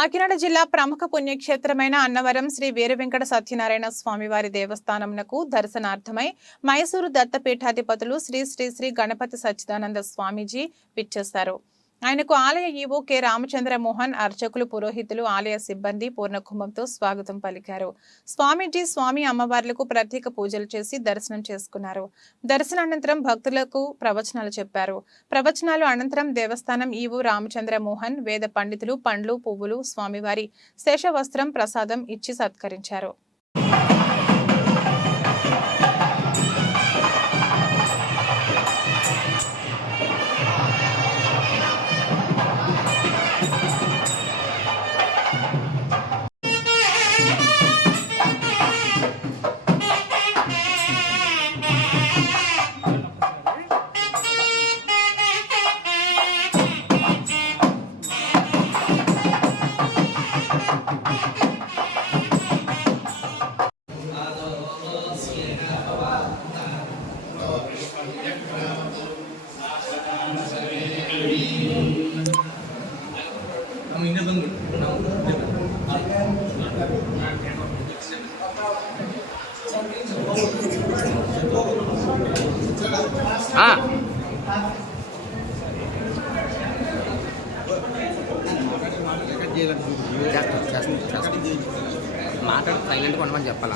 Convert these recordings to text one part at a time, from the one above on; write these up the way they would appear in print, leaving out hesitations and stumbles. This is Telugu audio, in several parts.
కాకినాడ జిల్లా ప్రముఖ పుణ్యక్షేత్రమైన అన్నవరం శ్రీ వీర వెంకట సత్యనారాయణ స్వామివారి దేవస్థానంకు దర్శనార్థమై మైసూరు దత్తపీఠాధిపతులు శ్రీ శ్రీ శ్రీ గణపతి సచ్చిదానంద స్వామీజీ విచ్చేశారు. ఆయనకు ఆలయ ఈవో కె రామచంద్ర మోహన్, అర్చకులు, పురోహితులు, ఆలయ సిబ్బంది పూర్ణకుంభంతో స్వాగతం పలికారు. స్వామీజీ స్వామి అమ్మవార్లకు ప్రత్యేక పూజలు చేసి దర్శనం చేసుకున్నారు. దర్శనానంతరం భక్తులకు ప్రవచనాలు చెప్పారు. ప్రవచనాలు అనంతరం దేవస్థానం ఈవో రామచంద్ర మోహన్ వేద పండితులు పండ్లు, పువ్వులు, స్వామివారి శేషవస్త్రం, ప్రసాదం ఇచ్చి సత్కరించారు. మాట్లాడు సైలెంట్గా ఉండమని చెప్పాలి.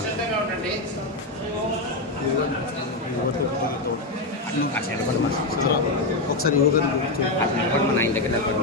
ఒకసారి మన ఆయన దగ్గర నిలబడి